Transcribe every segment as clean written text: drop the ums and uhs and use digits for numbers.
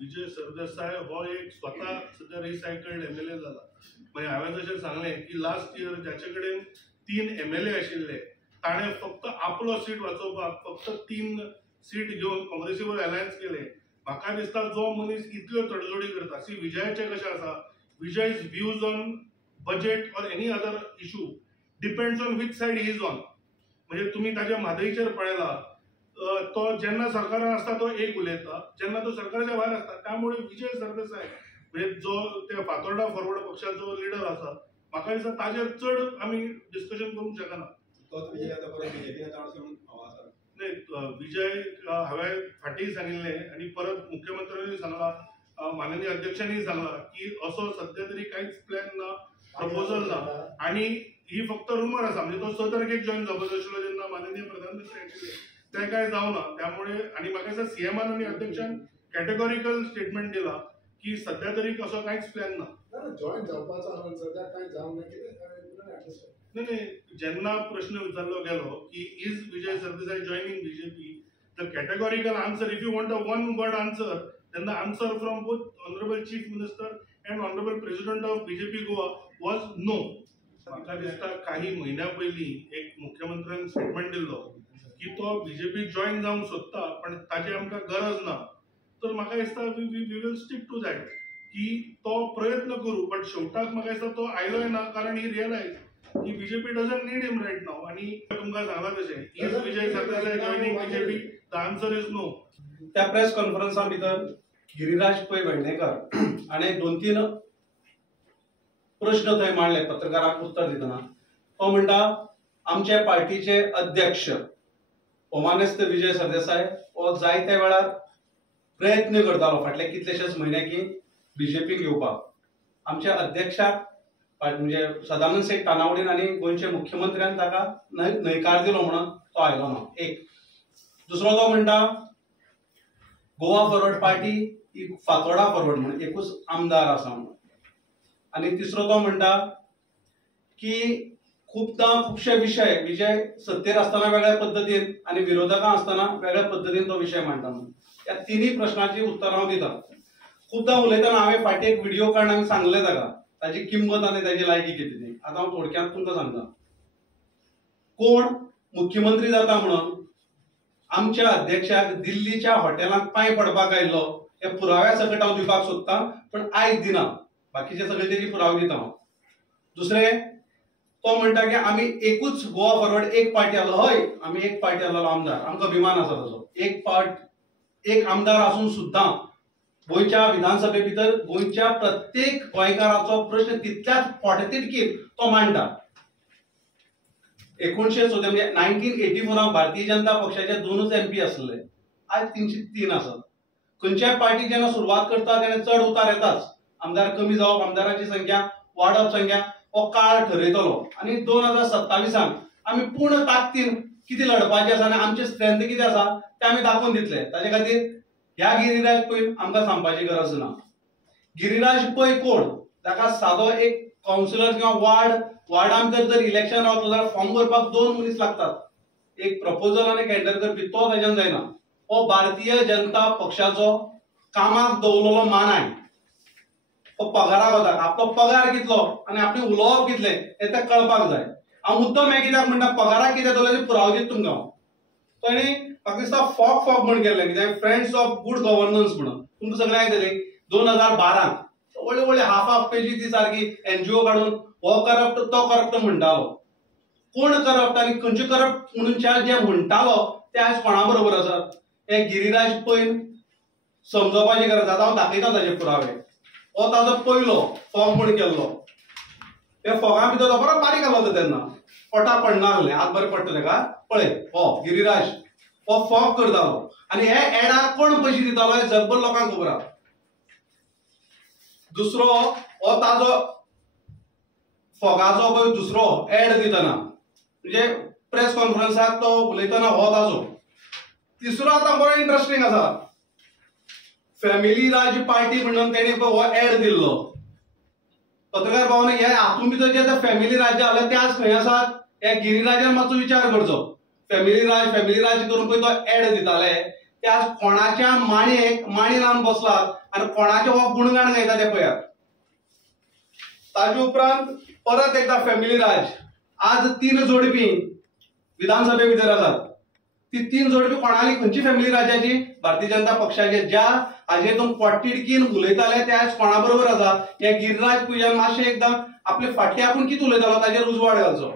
विजय सरदेसाय हो एक स्वतः सध्या रिसायकल्ड MLA जाला. म्हणजे हांवें जशें सांगलें की लास्ट इयर ज्याचे कडेन 3 MLA आशिल्ले ताणें फक्त आपलो सीट वाचोवपाक फक्त 3 सीट घेवन काँग्रेसीवर अलायन्स केले. म्हाका दिसता जो मनीस इतल्यो तडजोडी करता, सी विजयाचे कशें आसा, Vijay's views on budget or any other issue depends on which said he is on. म्हणजे तुम्ही ताच्या म्हादईचेर पळयला तो जेन्ना सरकारान आसता तो एक उलयता, जेन्ना तो सरकाराच्या भायर आसता. त्यामुळे विजय सरदेसाय म्हणजे जो ते फातोर्डा फॉरवर्ड पक्षाचो लिडर आसा, म्हाका दिसता ताजेर चड आमी डिस्कशन करूंक शकना. नाही, विजय हांवें फाटीं सांगिल्लें आनी परत मुख्यमंत्र्यांनी सांगला, माननीय अध्यक्षांनी सांगला की असो सध्या तरी कांयच प्लॅन ना, प्रपोजल ना आणि ही फक्त रुमर आसा. म्हणजे तो 6 तारखेक जॉईन जावपाचो आशिल्लो जेन्ना माननीय प्रधानमंत्री आशिल्ले, ते काय जावना. त्यामुळे आणि म्हाका दिसता सीएमान आनी अध्यक्षान कॅटेगॉरिकल स्टेटमेंट दिला की सध्या तरी असो कांयच प्लॅन ना. जॉईन जावपाचो सध्या कांय जावंक नाही, जेन्ना प्रश्न विचारलो गेलो की is Vijay Sardesai joining BJP, the categorical answer, if you want a one word answer, then the answer from both honorable chief minister and honorable president of BJP Goa was no. म्हाका दिसता काही महिन्या पयलीं एक मुख्यमंत्र्यान स्टेटमेंट दिल्लो की तो बीजेपी जॉईन जावंक सोदता पण ताची आमकां गरज ना. तर म्हाका दिसता we will stick to that की तो प्रयत्न करू, बट शेवटाक म्हाका दिसता तो आयलोय ना, कारण ही रियलायज की BJP doesn't need him right now. आणि तुमकां सांगला तशें is Vijay Sardesai joining BJP, the answer is no. त्या प्रेस कॉन्फरन्सा भितर गिरीराज पै वेर्णेकर आणि 2-3 प्रश्न थंय मांडले पत्रकारांक उत्तर दितना. तो म्हणटा आमचे पार्टीचे अध्यक्ष ओमानेस्त विजय सरदेसाय हो जायत्या वेळार प्रयत्न करतालो फाटले कितलेशेच म्हयने की बीजेपीक येवपाक. आमच्या अध्यक्षाक म्हणजे सदानंद शेख तानावडेन आनी गोंयचे मुख्यमंत्र्यान ताका न्हयकार दिलो म्हणून तो आयलो ना. एक. दुसरो तो म्हणटा गोवा फॉरवर्ड पार्टी ही फातोर्डा फॉरवर्ड म्हणून एकूच आमदार आसा म्हणून. आणि तिसरो तो म्हणटा की खुबशे विषय विजय सत्तेर आसतना वेगळ्या पद्धतीन आणि विरोधकां आसतना वेगळ्या पद्धतीन तो विषय मांडटा म्हणून. या तिन्ही प्रश्नांची उत्तर हांव दिता. खुबदां उलयतना हांवें फाटीं एक व्हिडिओ काडून सांगलें ताका ताची किंमत आनी ताची लायकी कितें ती. आतां हांव थोडक्यांत तुमकां सांगता. कोण मुख्यमंत्री जाता म्हणून आमच्या अध्यक्षाक दिल्लीच्या हॉटेलांत पांय पडपाक आयिल्लो हे पुराव्या सकट हांव दिवपाक सोदतां, पण आयज दिना. बाकीचे सगळे तेजी पुरावे दिता हांव. दुसरे, तो म्हणटा की आमी एकूच गोवा फॉरवर्ड एक पार्टी आसलो. हय, आमी एक पार्टी आसलो आमदार, आमकां अभिमान आसा ताचो. एक आमदार आसून सुद्दां गोंयच्या विधानसभे भितर गोंयच्या प्रत्येक गोंयकाराचो प्रश्न तितल्याच पोटतिडकीन तो मांडटा. 1900 म्हणजे 1984 भारतीय जनता पक्षाचे 2च MP आसले, आज 303 आसात. खंयच्याय पार्टी जेन्ना सुरवात करता तेन्ना चढ उतार येताच. आमदार कमी जावप, आमदारांची संख्या वाडप, संख्या हो काळ ठरयतलो. आणि 2027 आमी पूर्ण ताकदीन कितें लढपाचें आसा आनी आमचे स्ट्रेंथ कितें आसा तें आमी दाखोवन दितले. ताचे खातीर ह्या गिरीराज पै आमकां सांगपाची गरज ना. गिरीराज पै कोण? ताका सादो एक कावन्सिलर किंवा वार्डान जर इलेक्शन रावतलो जाल्यार फॉर्म भरपाक 2 मनीस लागतात. एक प्रपोजल आनी टेंडर करपी तो ताच्यान जायना. हो भारतीय जनता पक्षाचो कामाक दवरलेलो मानाय. तो पगाराक वता. आपलो पगार कितलो आनी आपली उलोवप कितलें हें तें कळपाक जाय. हांव मुद्दम हें कित्याक म्हणटा, पगाराक कितें दवरलें पुरावो दिता तुमकां हांव. ताणी म्हाका दिसता फॉक म्हणून केल्लें कितें फ्रेंड्स ऑफ गुड गव्हर्नन्स म्हणून. तुमकां सगळ्यांक आयकतलें 2012 व्हडले हाफ पेजी ती सारकी NGO काडून हो करप्ट तो करप्ट म्हणटालो. कोण करप्ट आनी खंयचे करप्ट म्हणून जे म्हणटालो ते आज कोणा बरोबर आसात हे गिरीराज पैन समजोवपाची गरज आसा. हांव दाखयता ताचे पुरावे. हो ताजो पयलो फॉग म्हूण केल्लो. हे फॉगा भितर तो बरो बारीक आसलो तेन्ना, पोटा पडना आसलें. आज बरें पडटा ताका. पळय हो गिरीराज हो फॉग करतालो आनी हे एडाक कोण पयशे दितालो हे जगभर लोकांक खबर आसा. दुसरो हो ताजो फॉगाचो पळय दुसरो एड दितना म्हणजे प्रेस कॉन्फरन्साक तो उलयतना हो ताजो. तिसरो आतां बरो इंटरेस्टिंग आसा. फॅमिली राज पार्टी म्हणून तेणी हो एड दिल्लो. पत्रकार भवन हे हातून भितर जे फॅमिली राज जाले ते आज खंय आसात हे गिरीराजान मातसो विचार करचो. फॅमिली राज करून पळय तो एड दिताले ते आज कोणाच्या माणी लावन बसलात आणि कोणाचे हो गुणगाण गायता ते पळयात. ताजे उपरांत परत एकदा फॅमिली राज. आज 3 जोडपी विधानसभे भितर आसात. ती 3 जोडपी कोणाली खंयची फॅमिली राजाची? भारतीय जनता पक्षाचे. ज्या हाजेर तुम पोटतिडकीन उलयताले ते आज कोणा बरोबर आसा? हे गिरिराज पुजान मातशें एकदा आपले फाटले आपूण कितें उलयतालो ताजेर उजवाड घालचो.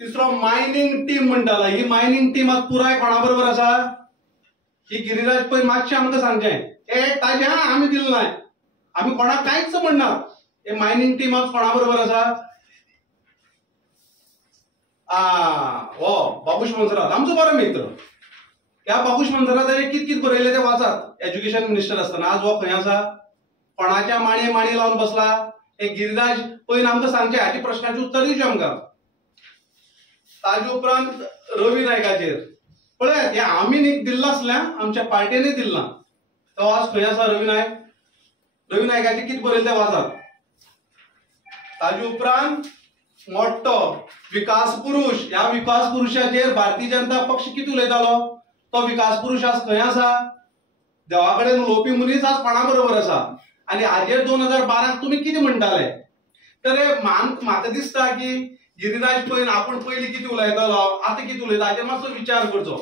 तिसरो मायनिंग टीम म्हणटाला. ही मायनिंग टीम आज पुराय कोणा बरोबर आसा? ही गिरिराज पै मातशें आमकां सांगचें. ताजे आमी दिलें नाय, आमी कोणाक कांयच म्हणनात. हे मायनिंग टीम आज कोणा बरोबर आसा? हो बाबूश मंसरात आमचो बरो मित्र. ह्या बाबूश मंसराताचे कित बरयले ते वाचात. एज्युकेशन मिनिस्टर आसतना आज हो खंय आसा? कोणाच्या माणी लावन बसला? हे गिरिराज पयन आमकां सांगचें. हाची प्रश्नाची उत्तर दिवचें आमकां. ताजे उपरांत रवी नायकाचेर पळयात. हे आमी दिल्लो आसल्यार आमच्या पार्टीने दिल्लो. तो आज खंय आसा रवी नायक? रवी नायकाचे कितें बरयले ते वाचात. ताजे उपरांत मोठो विकास पुरुष. ह्या विकास पुरुषाचेर भारतीय जनता पक्ष कितें उलयतालो? तो विकास पुरुष आज खंय आसा? देवा कडेन उलोवपी मनीस आज कोणा बरोबर आसा? आनी हाजेर 2012 तुमी कितें म्हणटाले? तर म्हाका दिसता की गिरिराज पै आपूण पयलीं कितें उलयतालो आतां कितें उलयता हाचेर मातसो विचार करचो.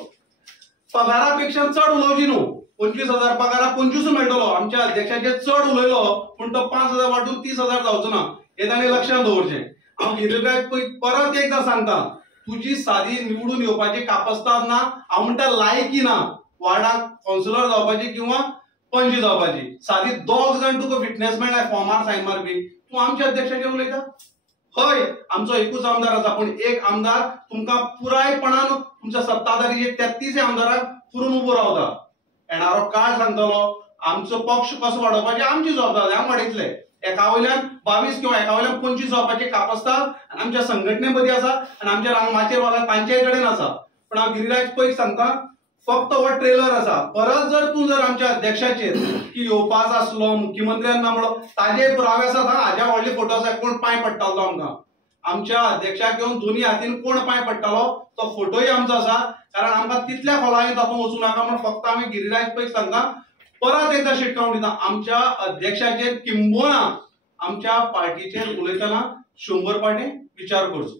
पगारा पेक्षा चड उलोवची न्हू. 25,000 पगाराक 25 मेळटलो. आमच्या अध्यक्षाचेर चड उलयलो पूण तो 5,000 वाटून 30,000 जावचो ना. हे ताणें लक्षांत दवरचें. हांव गिरिराज पै परत एकदा सांगता, तुजी सादी निवडून येवपाची कापस्ताद ना. हांव म्हणटा लायकी ना वार्डाक कावन्सिलर जावपाची किंवा पणजी जावपाची. सादी 2 जाण तुका फिटनेस मेळना फॉर्मार सायन मारपी. तूं आमच्या अध्यक्षाचेर उलयता? हय, आमचो एकूच आमदार आसा पूण एक आमदार तुमकां पुरायपणान तुमच्या सत्ताधारी 33 आमदाराक पुरून उबो रावता. येणारो काळ सांगतलो आमचो पक्ष कसो वाडोवपाचें आमची जबाबदारी. हांव वाडयतले. एका वयल्यान 22 किंवा एका वयल्यान 25 जावपाचे कापस्ताद आनी आमच्या संघटने मदीं आसा आनी आमच्या रांगमाचेर वाला तांच्याय कडेन आसा. पण हांव गिरिराज पै सांगता, फक्त हो ट्रेलर आसा. परत जर आमच्या अध्यक्षाचेर की येवपाचो आसलो मुख्यमंत्र्यान ना म्हणलो ताजे पुरावे आसात. हाज्या व्हडले फोटो आसा कोण पांय पडटालो आमकां. आमच्या अध्यक्षाक घेवन दोनी हातीन कोण पांय पडटालो तो फोटोय आमचो आसा. कारण आमकां तितल्या खोलायेन तातूंत वचूं नाका म्हण फक्त आमी गिरिराज पै सांगता. परत एकदा शिटकावण दिता, आमच्या अध्यक्षाचेर किंबहुना आमच्या पार्टीचेर उलयतना 100 पाटी विचार करचो.